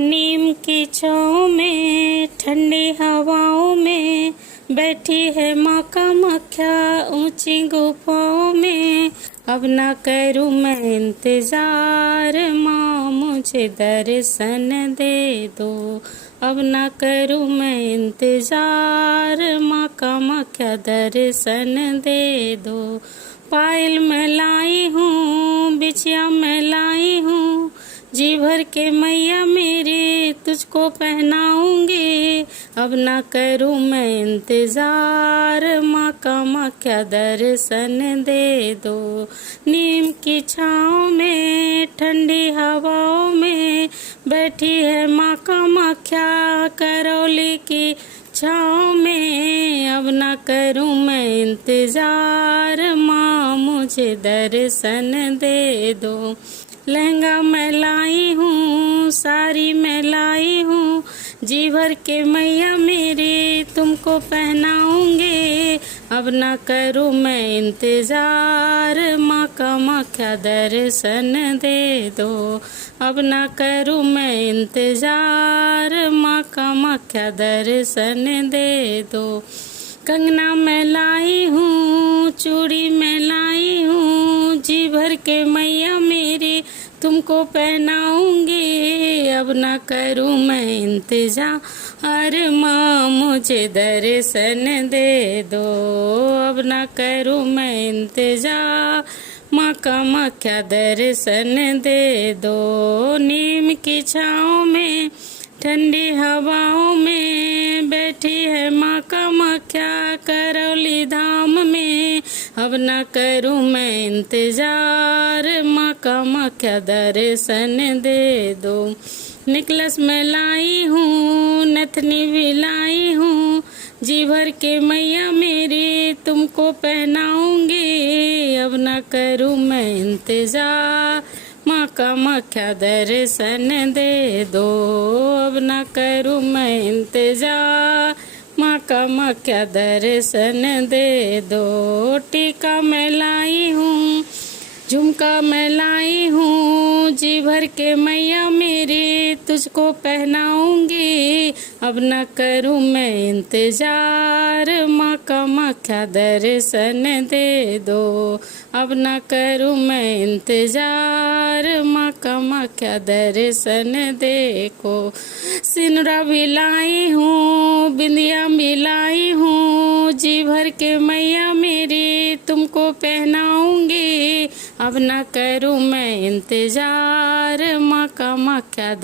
नीम की छाँव में ठंडी हवाओं में बैठी है माँ कामाख्या ऊंची गुफाओं में। अब ना करूँ मैं इंतजार, माँ मुझे दर्शन दे दो। अब ना करूँ मैं इंतजार, माँ कामाख्या दर्शन दे दो। पायल मैं लाई हूँ, बिछिया मैं लाई हूँ, जी भर के मैया मेरी तुझको पहनाऊंगी। अब ना करूँ मैं इंतजार, माँ कामाख्या दर्शन दे दो। नीम की छाँव में ठंडी हवाओं में बैठी है माँ कामाख्या करौली की छाँव में। अब ना करूँ मैं इंतजार, माँ मुझे दर्शन दे दो। लहंगा मैं लाई हूँ, साड़ी मैं लाई हूँ, जी भर के मैया मेरी तुमको पहनाऊंगी। अब ना करूँ मैं इंतजार, माँ कामाख्या दर्शन दे दो। अब ना करूँ मैं इंतजार, माँ कामाख्या दर्शन दे दो। कंगना मैं लाई हूँ, चूड़ी मैं लाई हूँ, जी भर के मैया मेरी तुमको पहनाऊंगी। अब ना करूँ मैं इंतजार, माँ मुझे दर्शन दे दो। अब ना करूँ मैं इंतजार, माँ कामाख्या दर्शन दे दो। नीम की छाँव में ठंडी हवाओं में बैठी है माँ कामाख्या करौली धाम में। अब ना करूँ मैं इंतजार, माँ कामाख्या दर्शन दे दो। नेकलेस मैं लाई हूँ, नथनी भी लाई हूँ, जी भर के मैया मेरी तुमको पहनाऊंगी। अब ना करूँ मैं इंतजार, माँ कामाख्या दर्शन दे दो। अब ना करूँ मैं इंतजार, माँ कामाख्या दर्शन दे दो। टीका मैं लाई हूँ, झुमका मैं लाई हूँ, जी भर के मैया मेरी तुझको पहनाऊंगी। अब ना करूँ मैं इंतजार, माँ कामाख्या दर्शन दे दो। अब ना करूँ मैं इंतजार, माँ कामाख्या दर्शन देखो। सिनुरा भी लाई हूँ, बिंदिया भी लाई हूँ, जी भर के मैया मेरी तुमको पहनाऊंगी। अब ना करूँ मैं इंतजार, माँ कामाख्या